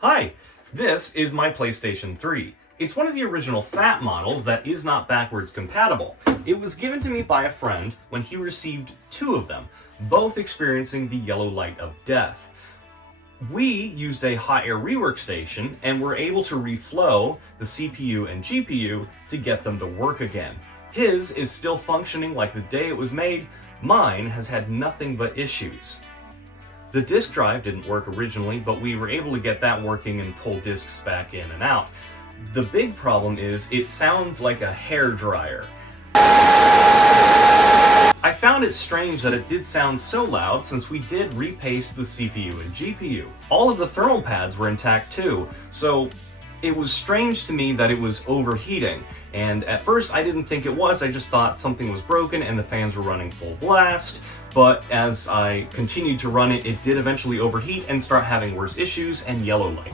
Hi, this is my PlayStation 3. It's one of the original fat models that is not backwards compatible. It was given to me by a friend when he received two of them, both experiencing the yellow light of death. We used a hot air rework station and were able to reflow the CPU and GPU to get them to work again. His is still functioning like the day it was made. Mine has had nothing but issues. The disk drive didn't work originally, but we were able to get that working and pull disks back in and out. The big problem is it sounds like a hairdryer. I found it strange that it did sound so loud since we did repaste the CPU and GPU. All of the thermal pads were intact too, so it was strange to me that it was overheating. And at first I didn't think it was, I just thought something was broken and the fans were running full blast. But as I continued to run it, it did eventually overheat and start having worse issues and yellow light.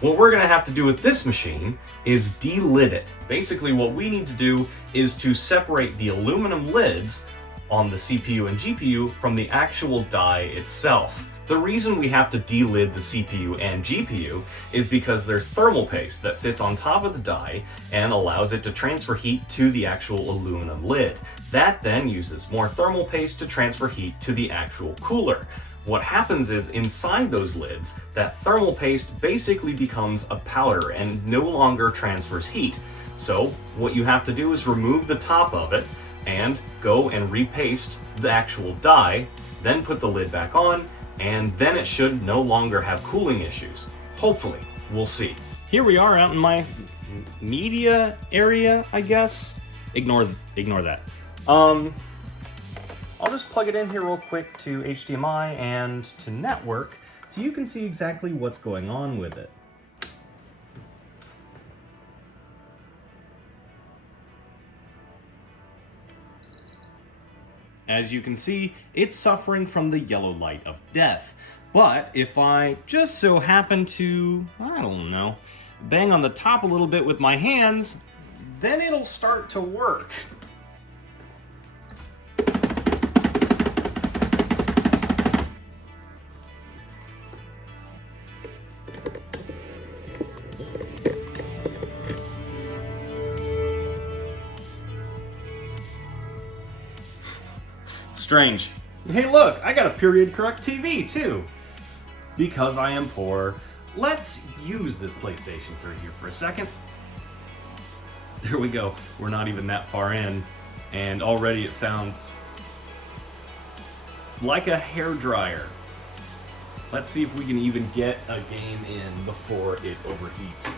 What we're gonna have to do with this machine is de-lid it. Basically what we need to do is to separate the aluminum lids on the CPU and GPU from the actual die itself. The reason we have to de-lid the CPU and GPU is because there's thermal paste that sits on top of the die and allows it to transfer heat to the actual aluminum lid. That then uses more thermal paste to transfer heat to the actual cooler. What happens is inside those lids, that thermal paste basically becomes a powder and no longer transfers heat. So what you have to do is remove the top of it and go and repaste the actual die, then put the lid back on, and then it should no longer have cooling issues. Hopefully, we'll see. Here we are out in my media area, I guess. Ignore that. I'll just plug it in here real quick to HDMI and to network so you can see exactly what's going on with it. As you can see, it's suffering from the yellow light of death. But if I just so happen to, I don't know, bang on the top a little bit with my hands, then it'll start to work. Strange. Hey look, I got a period correct TV too. Because I am poor. Let's use this PlayStation 3 here for a second. There we go. We're not even that far in, and already it sounds like a hairdryer. Let's see if we can even get a game in before it overheats.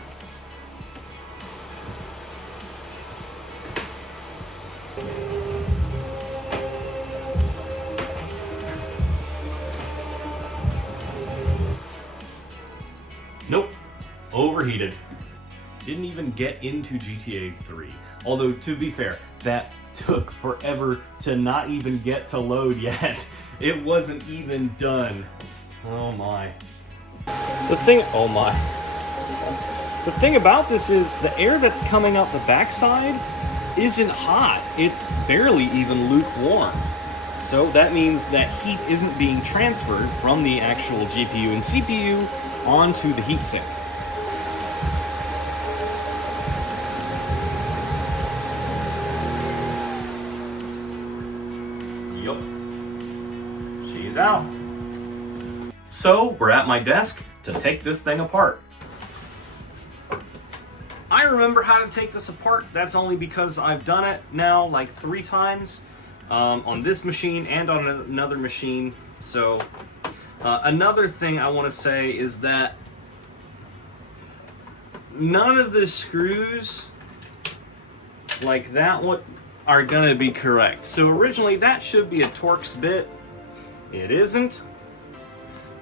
Nope, overheated. Didn't even get into GTA 3. Although, to be fair, that took forever to not even get to load yet. It wasn't even done. Oh my. The thing about this is the air that's coming out the backside isn't hot. It's barely even lukewarm. So that means that heat isn't being transferred from the actual GPU and CPU onto the heatsink. Yup. She's out. So we're at my desk to take this thing apart. I remember how to take this apart. That's only because I've done it now like 3 times on this machine and on another machine. So another thing I want to say is that none of the screws like that one are going to be correct. So originally that should be a Torx bit. It isn't,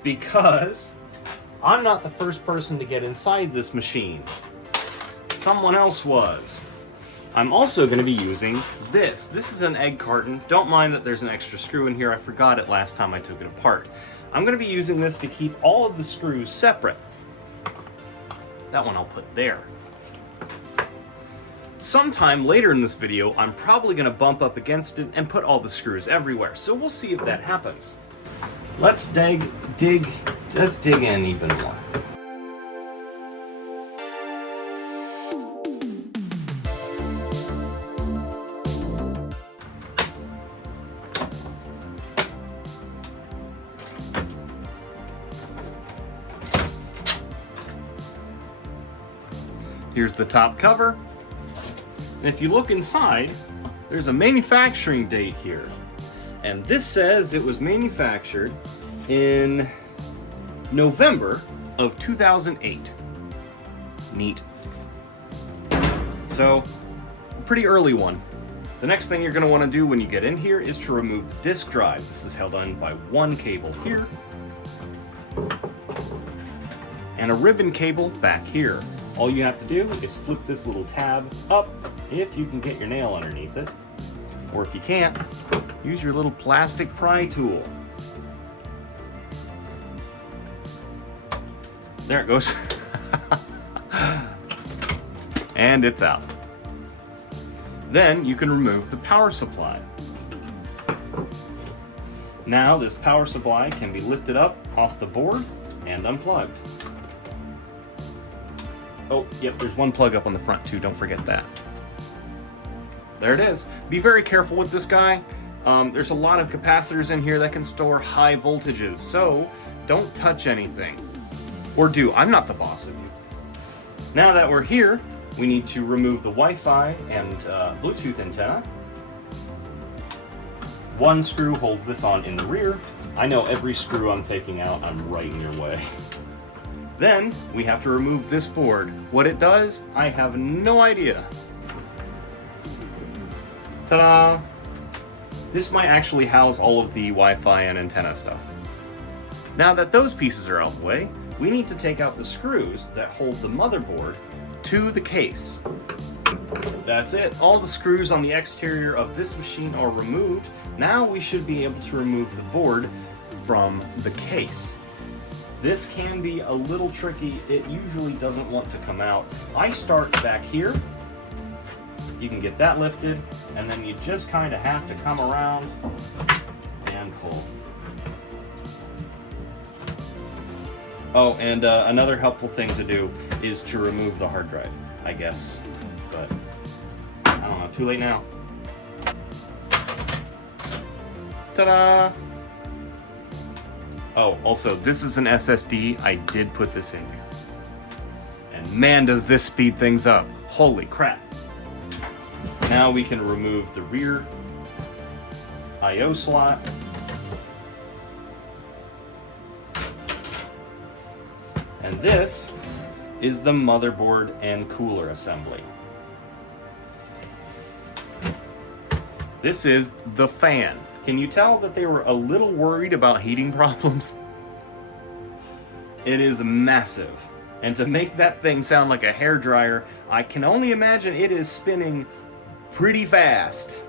because I'm not the first person to get inside this machine. Someone else was. I'm also going to be using this. This is an egg carton. Don't mind that there's an extra screw in here. I forgot it last time I took it apart. I'm going to be using this to keep all of the screws separate. That one I'll put there. Sometime later in this video, I'm probably going to bump up against it and put all the screws everywhere. So we'll see if that happens. Let's dig let's dig in even more. Here's the top cover. And if you look inside, there's a manufacturing date here. And this says it was manufactured in November of 2008. Neat. So, a pretty early one. The next thing you're going to want to do when you get in here is to remove the disk drive. This is held on by one cable here, and a ribbon cable back here. All you have to do is flip this little tab up, if you can get your nail underneath it. Or if you can't, use your little plastic pry tool. There it goes. And it's out. Then you can remove the power supply. Now this power supply can be lifted up off the board and unplugged. Oh, yep, there's one plug up on the front too, don't forget that. There it is. Be very careful with this guy. There's a lot of capacitors in here that can store high voltages, so don't touch anything. Or do, I'm not the boss of you. Now that we're here, we need to remove the Wi-Fi and Bluetooth antenna. One screw holds this on in the rear. I know every screw I'm taking out, I'm right in your way. Then, we have to remove this board. What it does, I have no idea. Ta-da! This might actually house all of the Wi-Fi and antenna stuff. Now that those pieces are out of the way, we need to take out the screws that hold the motherboard to the case. That's it. All the screws on the exterior of this machine are removed. Now we should be able to remove the board from the case. This can be a little tricky. It usually doesn't want to come out. I start back here. You can get that lifted, and then you just kind of have to come around and pull. Oh, and another helpful thing to do is to remove the hard drive, I guess. But I don't know, too late now. Ta-da! Oh, also, this is an SSD. I did put this in here. And man, does this speed things up. Holy crap. Now we can remove the rear I/O slot. And this is the motherboard and cooler assembly. This is the fan. Can you tell that they were a little worried about heating problems? It is massive. And to make that thing sound like a hairdryer, I can only imagine it is spinning pretty fast.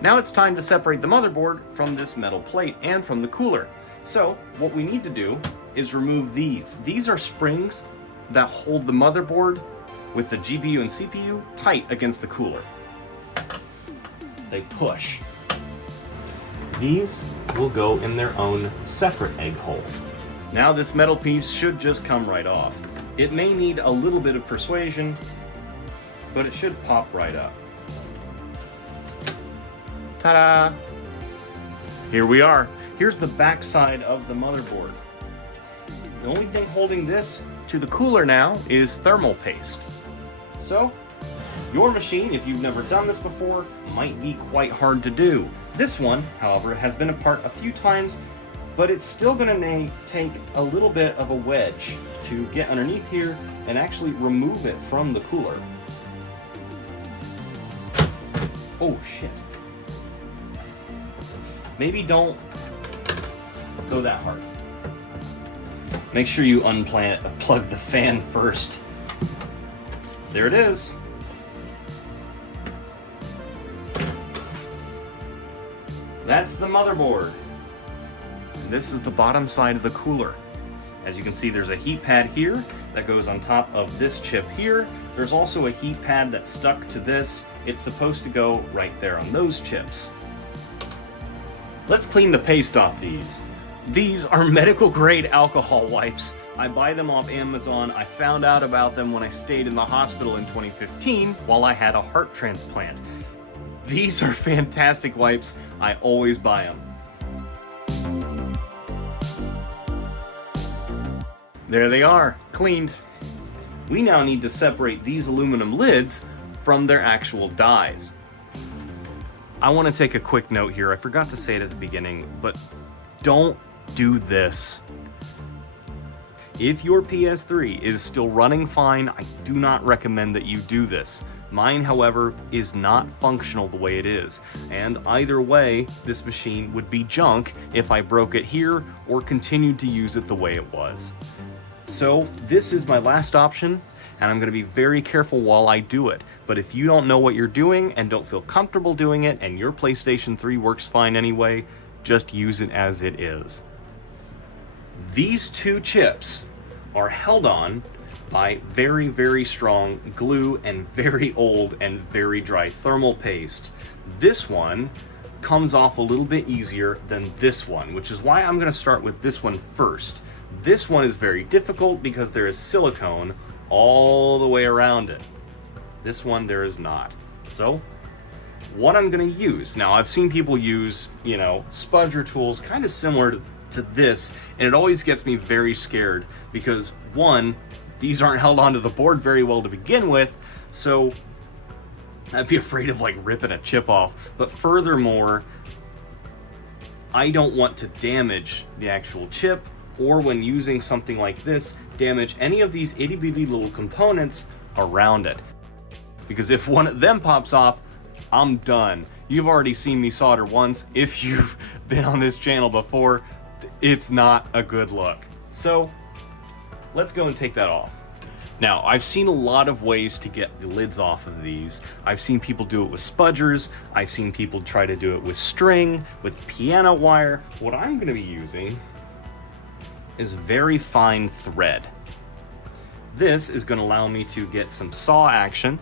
Now it's time to separate the motherboard from this metal plate and from the cooler. So what we need to do is remove these. These are springs that hold the motherboard with the GPU and CPU tight against the cooler. They push. These will go in their own separate egg hole. Now this metal piece should just come right off. It may need a little bit of persuasion, but it should pop right up. Ta-da! Here we are. Here's the back side of the motherboard. The only thing holding this to the cooler now is thermal paste. So, your machine, if you've never done this before, might be quite hard to do. This one, however, has been apart a few times, but it's still going to take a little bit of a wedge to get underneath here and actually remove it from the cooler. Oh shit. Maybe don't go that hard. Make sure you plug the fan first. There it is. That's the motherboard. And this is the bottom side of the cooler. As you can see, there's a heat pad here that goes on top of this chip here. There's also a heat pad that's stuck to this. It's supposed to go right there on those chips. Let's clean the paste off these. These are medical grade alcohol wipes. I buy them off Amazon. I found out about them when I stayed in the hospital in 2015 while I had a heart transplant. These are fantastic wipes. I always buy them. There they are, cleaned. We now need to separate these aluminum lids from their actual dies. I want to take a quick note here. I forgot to say it at the beginning, but don't do this. If your PS3 is still running fine, I do not recommend that you do this. Mine, however, is not functional the way it is, and either way, this machine would be junk if I broke it here or continued to use it the way it was. So this is my last option, and I'm going to be very careful while I do it. But if you don't know what you're doing and don't feel comfortable doing it, and your PlayStation 3 works fine anyway, just use it as it is. These two chips are held on by very, very strong glue and very old and very dry thermal paste. This one comes off a little bit easier than this one, which is why I'm going to start with this one first. This one is very difficult because there is silicone all the way around it. This one there is not. So what I'm going to use, now I've seen people use, spudger tools kind of similar to this, and it always gets me very scared because one, these aren't held onto the board very well to begin with, so I'd be afraid of ripping a chip off. But furthermore, I don't want to damage the actual chip, or when using something like this, damage any of these itty bitty little components around it. Because if one of them pops off, I'm done. You've already seen me solder once. If you've been on this channel before, it's not a good look. So let's go and take that off. Now, I've seen a lot of ways to get the lids off of these. I've seen people do it with spudgers. I've seen people try to do it with string, with piano wire. What I'm going to be using is very fine thread. This is going to allow me to get some saw action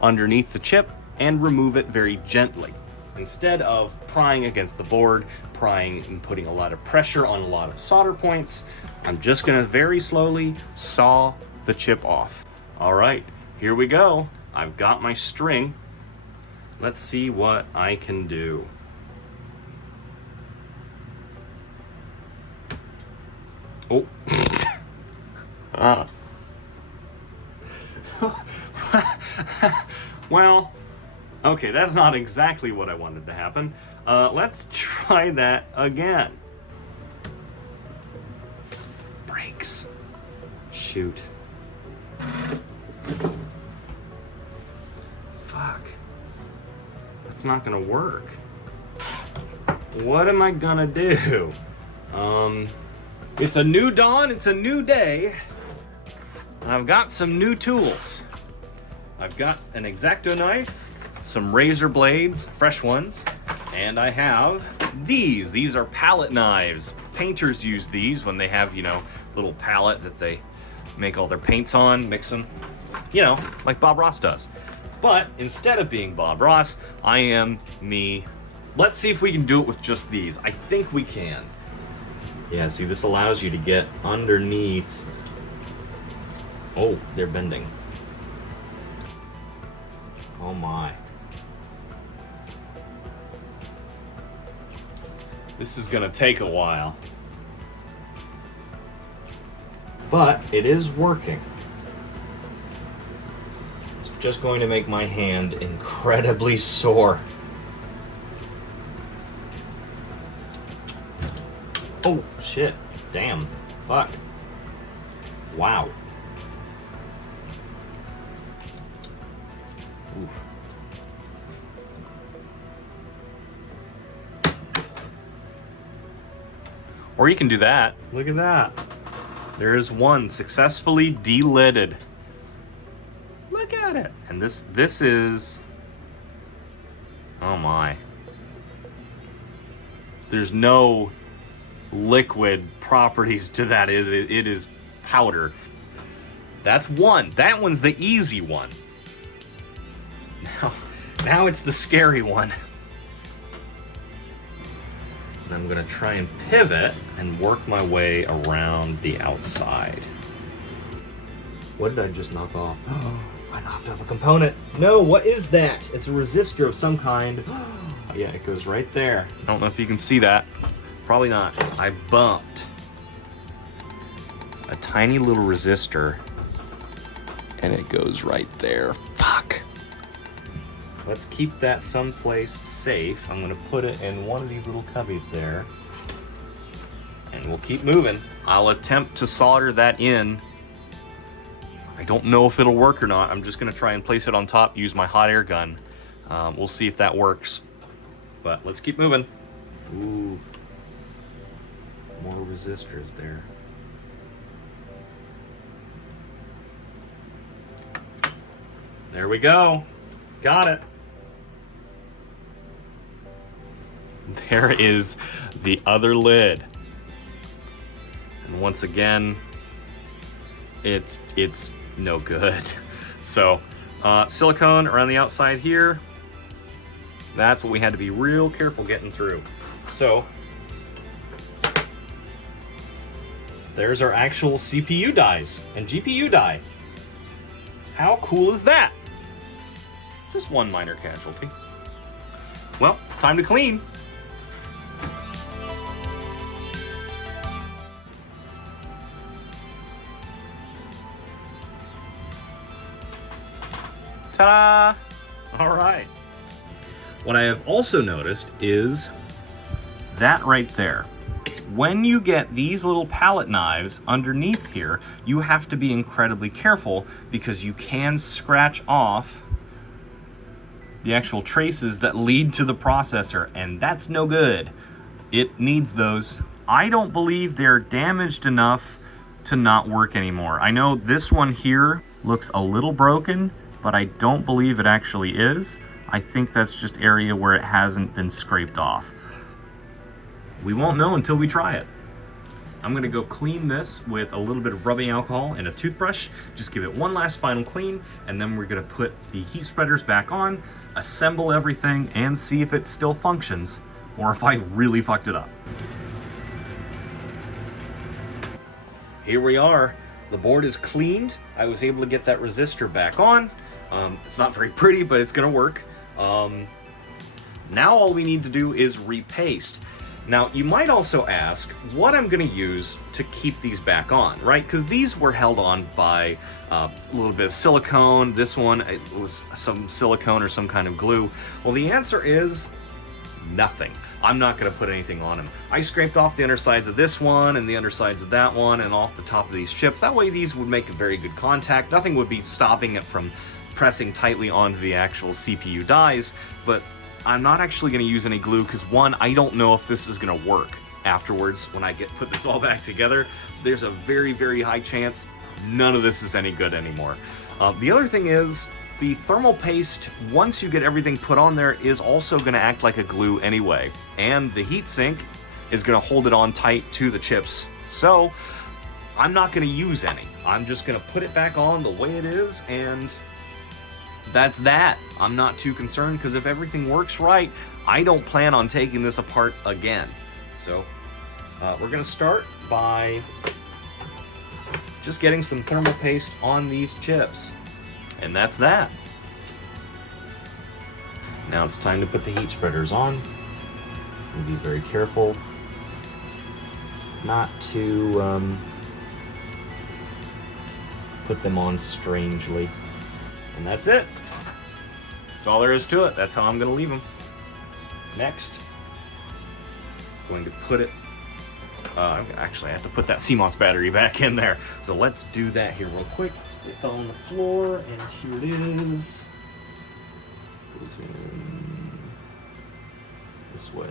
underneath the chip and remove it very gently. Instead of prying against the board, prying and putting a lot of pressure on a lot of solder points, I'm just going to very slowly saw the chip off. All right, here we go. I've got my string. Let's see what I can do. Oh. Well, okay, that's not exactly what I wanted to happen. Let's try that again. Brakes. Shoot. Fuck. That's not gonna work. What am I gonna do? It's a new dawn, it's a new day. I've got some new tools. I've got an X-Acto knife, some razor blades, fresh ones, and I have these. These are palette knives. Painters use these when they have, little palette that they make all their paints on, mix them, like Bob Ross does. But instead of being Bob Ross, I am me. Let's see if we can do it with just these. I think we can. Yeah, see, this allows you to get underneath. Oh, they're bending. Oh my. This is gonna take a while. But it is working. It's just going to make my hand incredibly sore. Oh, shit. Damn. Fuck. Wow. Oof. Or you can do that. Look at that. There's one successfully de-lidded. Look at it. And this is... Oh my. There's no liquid properties to that. It is powder. That's one. That one's the easy one. Now it's the scary one. And I'm gonna try and pivot and work my way around the outside. What did I just knock off? I knocked off a component. No, what is that? It's a resistor of some kind. Yeah, it goes right there. I don't know if you can see that. Probably not. I bumped a tiny little resistor and it goes right there. Fuck. Let's keep that someplace safe. I'm gonna put it in one of these little cubbies there. And we'll keep moving. I'll attempt to solder that in. I don't know if it'll work or not. I'm just gonna try and place it on top, use my hot air gun. We'll see if that works. But let's keep moving. Ooh, more resistors there. There we go. Got it. There is the other lid. And once again, it's no good. So, silicone around the outside here. That's what we had to be real careful getting through. So, there's our actual CPU dies and GPU die. How cool is that? Just one minor casualty. Well, time to clean. Ta-da! All right. What I have also noticed is that right there. When you get these little palette knives underneath here, you have to be incredibly careful because you can scratch off the actual traces that lead to the processor, and that's no good. It needs those. I don't believe they're damaged enough to not work anymore. I know this one here looks a little broken, but I don't believe it actually is. I think that's just area where it hasn't been scraped off. We won't know until we try it. I'm gonna go clean this with a little bit of rubbing alcohol and a toothbrush. Just give it one last final clean, and then we're gonna put the heat spreaders back on, assemble everything, and see if it still functions, or if I really fucked it up. Here we are. The board is cleaned. I was able to get that resistor back on. It's not very pretty, but it's gonna work. Now all we need to do is repaste. Now, you might also ask what I'm going to use to keep these back on, right? Because these were held on by a little bit of silicone. This one, it was some silicone or some kind of glue. Well, the answer is nothing. I'm not going to put anything on them. I scraped off the undersides of this one and the undersides of that one and off the top of these chips. That way these would make a very good contact. Nothing would be stopping it from pressing tightly onto the actual CPU dies, but I'm not actually going to use any glue because, one, I don't know if this is going to work afterwards when I put this all back together. There's a very, very high chance none of this is any good anymore. The other thing is the thermal paste, once you get everything put on there, is also going to act like a glue anyway. And the heatsink is going to hold it on tight to the chips. So I'm not going to use any. I'm just going to put it back on the way it is, and that's that. I'm not too concerned because if everything works right, I don't plan on taking this apart again. So we're gonna start by just getting some thermal paste on these chips. And that's that. Now it's time to put the heat spreaders on. And be very careful not to put them on strangely. And that's it. That's all there is to it. That's how I'm going to leave them. Next, I'm going to put it... actually, I have to put that CMOS battery back in there. So let's do that here real quick. It fell on the floor, and here it is. Goes in this way.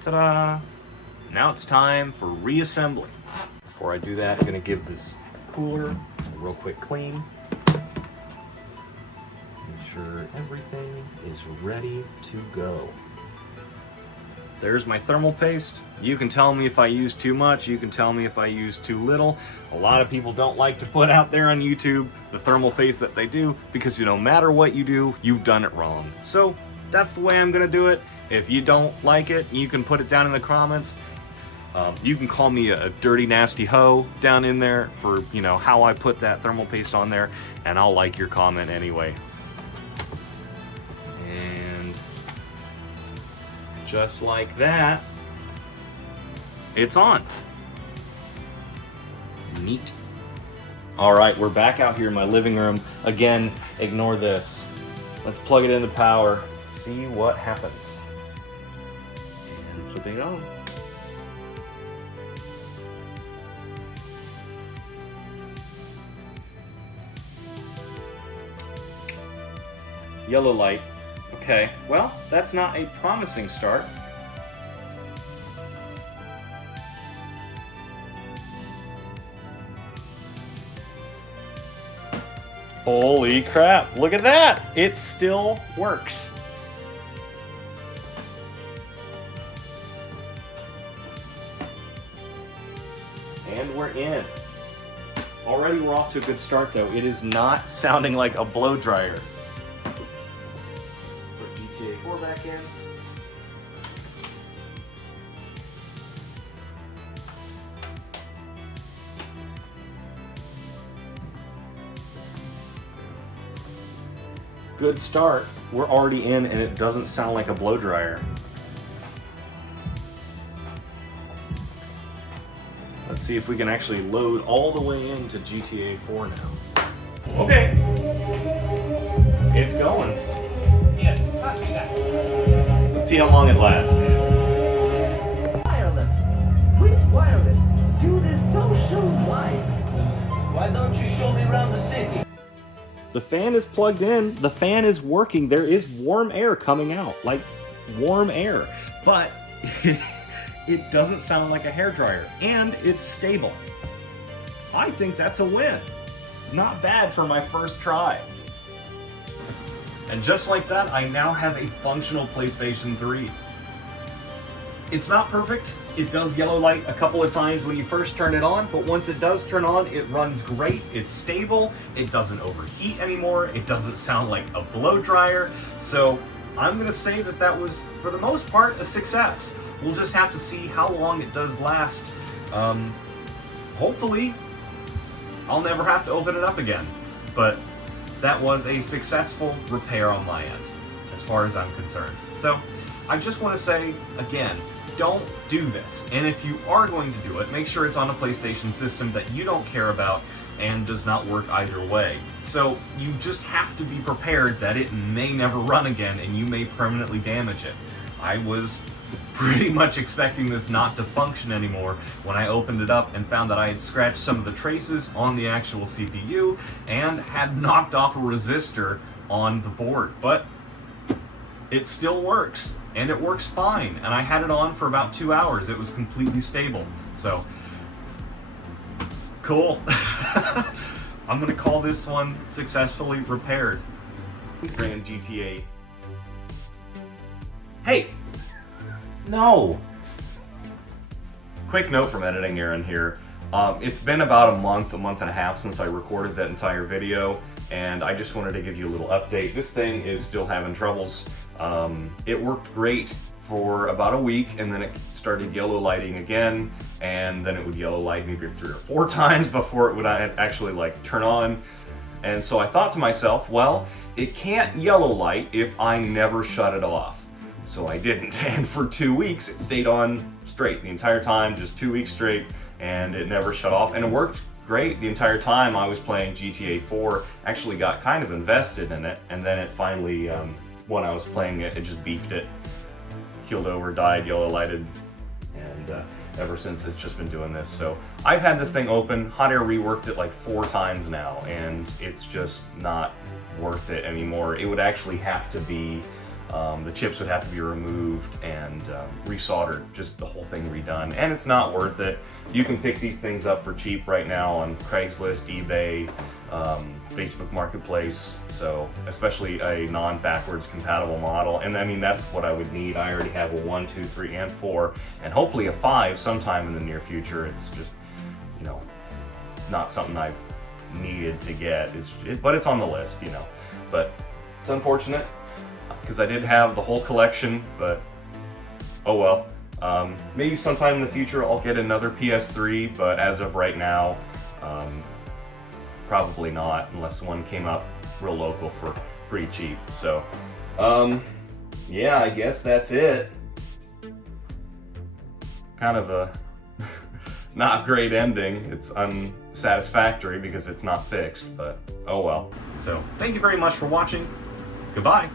Ta-da! Now it's time for reassembly. Before I do that, I'm going to give this cooler a real quick clean. Make sure everything is ready to go. There's my thermal paste. You can tell me if I use too much, you can tell me if I use too little. A lot of people don't like to put out there on YouTube the thermal paste that they do because no matter what you do, you've done it wrong. So that's the way I'm gonna do it. If you don't like it, you can put it down in the comments. You can call me a dirty, nasty hoe down in there for, you know, how I put that thermal paste on there, and I'll like your comment anyway. And just like that, it's on. Neat. All right, we're back out here in my living room. Again, ignore this. Let's plug it into power, see what happens. And flipping it on. Yellow light. Okay, well, that's not a promising start. Holy crap, look at that! It still works. And we're in. Already we're off to a good start though. It is not sounding like a blow dryer. Put GTA 4 back in. Good start. We're already in and it doesn't sound like a blow dryer. Let's see if we can actually load all the way into GTA 4 now. Okay. It's going. Yes, pass me that. Let's see how long it lasts. Wireless. With wireless, do the social vibe. Why don't you show me around the city? The fan is plugged in, the fan is working, there is warm air coming out, like warm air, but it doesn't sound like a hairdryer, and it's stable. I think that's a win. Not bad for my first try. And just like that, I now have a functional PlayStation 3. It's not perfect. It does yellow light a couple of times when you first turn it on, but once it does turn on, it runs great, it's stable, it doesn't overheat anymore, it doesn't sound like a blow dryer, so I'm gonna say that that was, for the most part, a success. We'll just have to see how long it does last. Hopefully, I'll never have to open it up again, but that was a successful repair on my end, as far as I'm concerned. So, I just want to say, again, don't do this. And if you are going to do it, make sure it's on a PlayStation system that you don't care about and does not work either way. So you just have to be prepared that it may never run again and you may permanently damage it. I was pretty much expecting this not to function anymore when I opened it up and found that I had scratched some of the traces on the actual CPU and had knocked off a resistor on the board. But it still works, and it works fine, and I had it on for about 2 hours. It was completely stable, so cool. I'm gonna call this one successfully repaired. Grand GTA. Hey! No! Quick note from Editing A-aron here. It's been about a month and a half since I recorded that entire video, and I just wanted to give you a little update. This thing is still having troubles. It worked great for about a week, and then it started yellow lighting again, and then it would yellow light maybe 3 or 4 times before it would actually like turn on. And so I thought to myself, well, it can't yellow light if I never shut it off. So I didn't, and for 2 weeks it stayed on straight the entire time, just 2 weeks straight, and it never shut off, and it worked great the entire time I was playing GTA 4. Actually got kind of invested in it, and then it finally, when I was playing it, it just beefed it, keeled over, died, yellow lighted, and ever since it's just been doing this. So I've had this thing open, hot air reworked it like 4 times now, and it's just not worth it anymore. It would actually have to be, the chips would have to be removed and resoldered, just the whole thing redone, and it's not worth it. You can pick these things up for cheap right now on Craigslist, eBay, Facebook Marketplace, so especially a non-backwards compatible model. And I mean, that's what I would need. I already have a 1, 2, 3, and 4, and hopefully a 5 sometime in the near future. It's just, you know, not something I've needed to get, but it's on the list, you know. But it's unfortunate, because I did have the whole collection, but oh well. Maybe sometime in the future I'll get another PS3, but as of right now, probably not, unless one came up real local for pretty cheap. So, yeah, I guess that's it. Kind of a not great ending. It's unsatisfactory because it's not fixed, but oh well. So, thank you very much for watching. Goodbye.